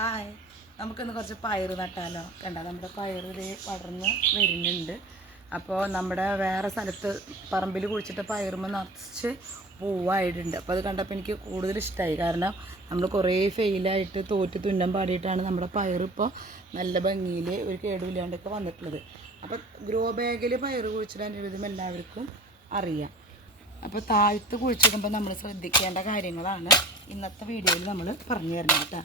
Hi. നമുക്കിന്ന് കുറച്ച് പയർ നട്ടാലോ? കണ്ട? നമ്മുടെ പയർ ഇതേ പടർന്ന് വരുന്നുണ്ട്. അപ്പോൾ നമ്മുടെ വേറെ സ്ഥലത്ത് പറമ്പിൽ കുഴിച്ചിട്ട് പയറുമ്പോൾ നിറച്ച് പൂവായിട്ടുണ്ട്. അപ്പോൾ അത് കണ്ടപ്പോൾ എനിക്ക് കൂടുതൽ ഇഷ്ടമായി കാരണം നമ്മൾ കുറേ ഫെയിലായിട്ട് തോറ്റ് തുന്നം പാടിയിട്ടാണ് നമ്മുടെ പയറിപ്പോൾ നല്ല ഭംഗിയിൽ ഒരു കേടുമില്ലാണ്ടൊക്കെ വന്നിട്ടുള്ളത്. അപ്പോൾ ഗ്രോ ബാഗിൽ പയർ കുഴിച്ചിടാൻ ഒരുവിധം എല്ലാവർക്കും അറിയാം. അപ്പോൾ താഴ്ത്ത് കുഴിച്ചിടുമ്പോൾ നമ്മൾ ശ്രദ്ധിക്കേണ്ട കാര്യങ്ങളാണ്. ഇന്നത്തെ വീഡിയോയിൽ നമ്മൾ പറഞ്ഞു തരണം കേട്ടോ.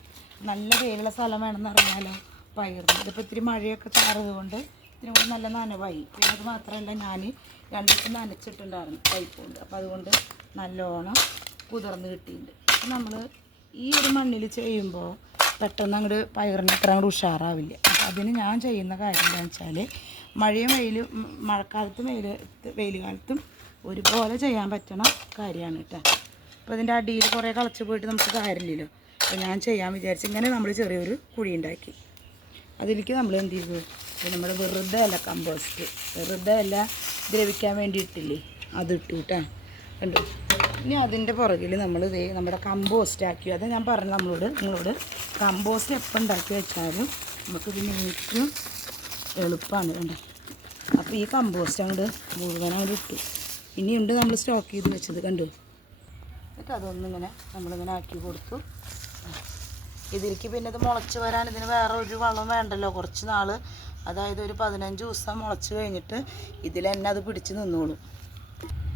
നല്ല വെയിലുള്ള സ്ഥലം വേണമെന്ന് അറിഞ്ഞാലോ പയറിന് ഇതിപ്പോൾ ഇത്തിരി മഴയൊക്കെ ചാറത് കൊണ്ട് ഇതിന് കൂടി നല്ല നനവായി. പിന്നെ അത് മാത്രമല്ല ഞാൻ രണ്ട് നനച്ചിട്ടുണ്ടായിരുന്നു പൈപ്പ് കൊണ്ട് അപ്പോൾ അതുകൊണ്ട് നല്ലോണം കുതിർന്ന് കിട്ടിയിട്ടുണ്ട്. നമ്മൾ ഈ ഒരു മണ്ണിൽ ചെയ്യുമ്പോൾ പെട്ടെന്ന് അങ്ങോട്ട് പയറിന് അത്ര അങ്ങോട്ട് ഉഷാറാവില്ല. അപ്പോൾ അതിന് ഞാൻ ചെയ്യുന്ന കാര്യം എന്താണെന്ന് വെച്ചാൽ മഴയും വെയിലും മഴക്കാലത്തും വെയിൽ വെയിൽ കാലത്തും ഒരുപോലെ ചെയ്യാൻ പറ്റണ കാര്യമാണ് കേട്ടോ. അപ്പോൾ ഇതിന്റെ അടിയിൽ കുറേ കളച്ച് പോയിട്ട് നമുക്ക് കാര്യമില്ലല്ലോ. അപ്പോൾ ഞാൻ ചെയ്യാൻ വിചാരിച്ചു ഇങ്ങനെ നമ്മൾ ചെറിയൊരു കുഴി ഉണ്ടാക്കി. അതിലേക്ക് നമ്മൾ എന്ത് ചെയ്തു? ഇത് നമ്മുടെ വെറുതെ അല്ല കമ്പോസ്റ്റ് വെറുതെ അല്ല ദ്രവിക്കാൻ വേണ്ടിയിട്ടില്ലേ? അത് ഇട്ടു കേട്ടോ. കണ്ടു? ഇനി അതിന്റെ പുറകിൽ നമ്മൾ നമ്മുടെ കമ്പോസ്റ്റ് ആക്കി. അത് ഞാൻ പറഞ്ഞു നമ്മളോട്. നിങ്ങളോട് കമ്പോസ്റ്റ് എപ്പോൾ ഉണ്ടാക്കി വെച്ചാലും നമുക്ക് പിന്നെ ഏറ്റവും എളുപ്പമാണ് കണ്ടോ? അപ്പോൾ ഈ കമ്പോസ്റ്റ് അങ്ങോട്ട് മുഴുവൻ ഇട്ടു. ഇനിയുണ്ട് നമ്മൾ സ്റ്റോക്ക് ചെയ്ത് വെച്ചത് കണ്ടു? എന്നിട്ട് അതൊന്നിങ്ങനെ നമ്മളിങ്ങനെ ആക്കി കൊടുത്തു. ഇതിലേക്ക് പിന്നെ ഇത് മുളച്ച് വരാൻ ഇതിന് വേറെ ഒരു വളം വേണ്ടല്ലോ. കുറച്ച് നാൾ അതായത് ഒരു പതിനഞ്ച് ദിവസം മുളച്ച് കഴിഞ്ഞിട്ട് ഇതിൽ തന്നെ അത് പിടിച്ച് നിന്നോളും.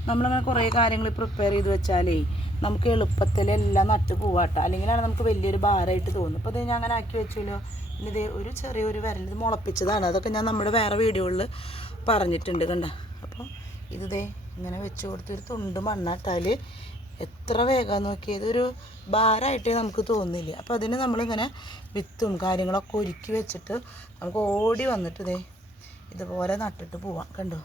നമ്മളങ്ങനെ കുറേ കാര്യങ്ങൾ പ്രിപ്പയർ ചെയ്ത് വെച്ചാലേ നമുക്ക് എളുപ്പത്തിൽ എല്ലാം നട്ട് പോവാട്ട. അല്ലെങ്കിലാണ് നമുക്ക് വലിയൊരു ഭാരമായിട്ട് തോന്നും അപ്പോൾ ഇത് ഞാൻ അങ്ങനെ ആക്കി വെച്ചല്ലോ. പിന്നെ ഇത് ഒരു ചെറിയൊരു വിരൽ ഇത് മുളപ്പിച്ചതാണ്. അതൊക്കെ ഞാൻ നമ്മുടെ വേറെ വീഡിയോകളിൽ പറഞ്ഞിട്ടുണ്ട് കണ്ട. അപ്പോൾ ഇത് ദേ ഇങ്ങനെ വെച്ച് കൊടുത്തൊരു തുണ്ട് മണ്ണാട്ടാൽ എത്ര വേഗം നോക്കി ഇതൊരു ഭാരമായിട്ടേ നമുക്ക് തോന്നില്ല അപ്പോൾ അതിന് നമ്മളിങ്ങനെ വിത്തും കാര്യങ്ങളൊക്കെ ഒരുക്കി വെച്ചിട്ട് നമുക്ക് ഓടി വന്നിട്ട് ദേ ഇതുപോലെ നട്ടിട്ട് പോവാം. കണ്ടോ?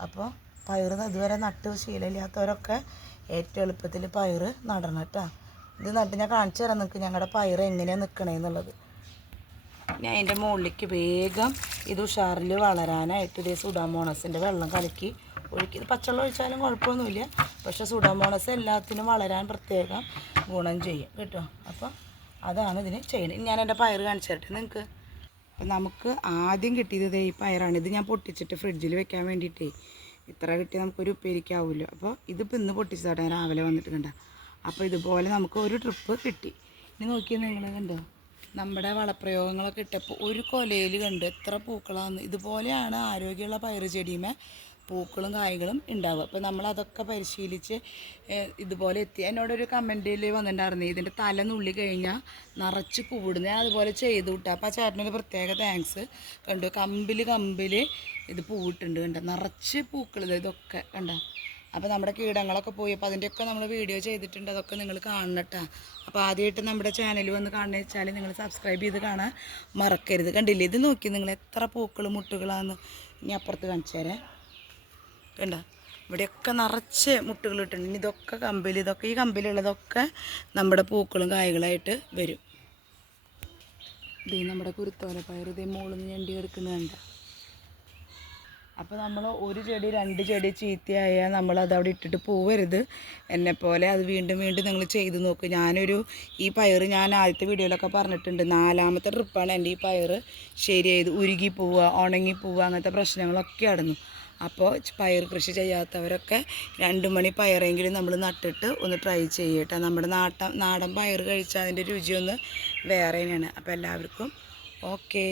അപ്പോൾ പയർ ഇതുവരെ നട്ട് ശീലമില്ലാത്തവരൊക്കെ ഏറ്റവും എളുപ്പത്തിൽ പയർ നടണം കേട്ടോ. ഇത് നട്ട് ഞാൻ കാണിച്ചു തരാം നിങ്ങൾക്ക് ഞങ്ങളുടെ പയർ എങ്ങനെയാണ് നിൽക്കണേന്നുള്ളത് ഞാൻ അതിന്റെ മുകളിലേക്ക് വേഗം ഇത് ഉഷാറിൽ വളരാനായിട്ട് ഇതേ സുഡാമോണസിന്റെ വെള്ളം കലക്കി ഒഴുക്കി. ഇത് പച്ചവെള്ളം ഒഴിച്ചാലും കുഴപ്പമൊന്നുമില്ല. പക്ഷേ സുഡാമോണസ് എല്ലാത്തിനും വളരാൻ പ്രത്യേകം ഗുണം ചെയ്യും. കേട്ടോ? അപ്പോൾ അതാണ് ഇതിന് ചെയ്യുന്നത് ഞാൻ എന്റെ പയർ കാണിച്ചു തരട്ടെ നിങ്ങൾക്ക്. അപ്പം നമുക്ക് ആദ്യം കിട്ടിയത് ഈ പയറാണ്. ഇത് ഞാൻ പൊട്ടിച്ചിട്ട് ഫ്രിഡ്ജിൽ വെക്കാൻ വേണ്ടിയിട്ടേ ഇത്ര കിട്ടി നമുക്കൊരു ഉപ്പേരിക്കാവുമല്ലോ അപ്പോൾ ഇതിപ്പോൾ ഇന്ന് പൊട്ടിച്ചതാട്ടെ. രാവിലെ വന്നിട്ട് കണ്ട. അപ്പോൾ ഇതുപോലെ നമുക്ക് ഒരു ട്രിപ്പ് കിട്ടി. ഇനി നോക്കിയാൽ നിങ്ങൾ കണ്ടോ? നമ്മുടെ വളപ്രയോഗങ്ങളൊക്കെ ഇട്ടപ്പോൾ ഒരു കൊലയിൽ കണ്ട്. എത്ര പൂക്കളാന്ന്. ഇതുപോലെയാണ് ആരോഗ്യമുള്ള പയറ് ചെടിയുമേ. പൂക്കളും കായ്കളും ഉണ്ടാവും അപ്പോൾ നമ്മൾ അതൊക്കെ പരിശീലിച്ച് ഇതുപോലെ എത്തി. എന്നോടൊരു കമന്റിൽ വന്നിട്ടുണ്ടായിരുന്നു. ഇതിന്റെ തല നുള്ളി കഴിഞ്ഞാൽ നിറച്ച് ഞാൻ അതുപോലെ ചെയ്തു വിട്ടു അപ്പോൾ ആ ചേട്ടനൊരു പ്രത്യേക താങ്ക്സ് കണ്ടു. കമ്പിൽ കമ്പിൽ ഇത് പൂവിട്ടുണ്ട് കണ്ട? നിറച്ച് പൂക്കൾ ഇതൊക്കെ കണ്ട? അപ്പോൾ നമ്മുടെ കീടങ്ങളൊക്കെ പോയി. അപ്പോൾ അതിന്റെയൊക്കെ നമ്മൾ വീഡിയോ ചെയ്തിട്ടുണ്ട്. അതൊക്കെ നിങ്ങൾ കാണണട്ടാ അപ്പോൾ ആദ്യമായിട്ട് നമ്മുടെ ചാനൽ വന്ന് കാണുന്ന വെച്ചാൽ നിങ്ങൾ സബ്സ്ക്രൈബ് ചെയ്ത് കാണാൻ മറക്കരുത്. കണ്ടില്ലേ? ഇത് നോക്കി നിങ്ങൾ എത്ര പൂക്കൾ മുട്ടുകളാണെന്ന് ഇനി അപ്പുറത്ത് കാണിച്ചു തരാം കണ്ട? ഇവിടെയൊക്കെ നിറച്ച് മുട്ടുകൾ ഇട്ടുണ്ട് ഇനി ഇതൊക്കെ കമ്പിൽ ഇതൊക്കെ ഈ കമ്പിലുള്ളതൊക്കെ നമ്മുടെ പൂക്കളും കായ്കളായിട്ട് വരും. ഇത് നമ്മുടെ കുരുത്തോല പയർ ഇതേ മുകളിൽ ഞണ്ടി എടുക്കുന്നുണ്ട് അപ്പോൾ നമ്മൾ ഒരു ചെടി രണ്ട് ചെടി ചീത്തയായാൽ നമ്മൾ അത് അവിടെ ഇട്ടിട്ട് പോവരുത്. എന്നെപ്പോലെ അത് വീണ്ടും വീണ്ടും നിങ്ങൾ ചെയ്ത് നോക്കും. ഞാനൊരു ഈ പയർ ഞാൻ ആദ്യത്തെ വീഡിയോയിലൊക്കെ പറഞ്ഞിട്ടുണ്ട്. നാലാമത്തെ ട്രിപ്പാണ് എന്റെ ഈ പയർ ശരിയായത് ഉരുകി പോവുക ഉണങ്ങി പോവുക അങ്ങനത്തെ പ്രശ്നങ്ങളൊക്കെ ആയിരുന്നു അപ്പോൾ പയർ കൃഷി ചെയ്യാത്തവരൊക്കെ രണ്ട് മണി പയറെങ്കിലും നമ്മൾ നട്ടിട്ട് ഒന്ന് ട്രൈ ചെയ്യട്ടെ. നമ്മുടെ നാട്ട നാടൻ പയർ കഴിച്ചാൽ അതിന്റെ രുചിയൊന്ന് വേറെ തന്നെയാണ് അപ്പോൾ എല്ലാവർക്കും ഓക്കേ.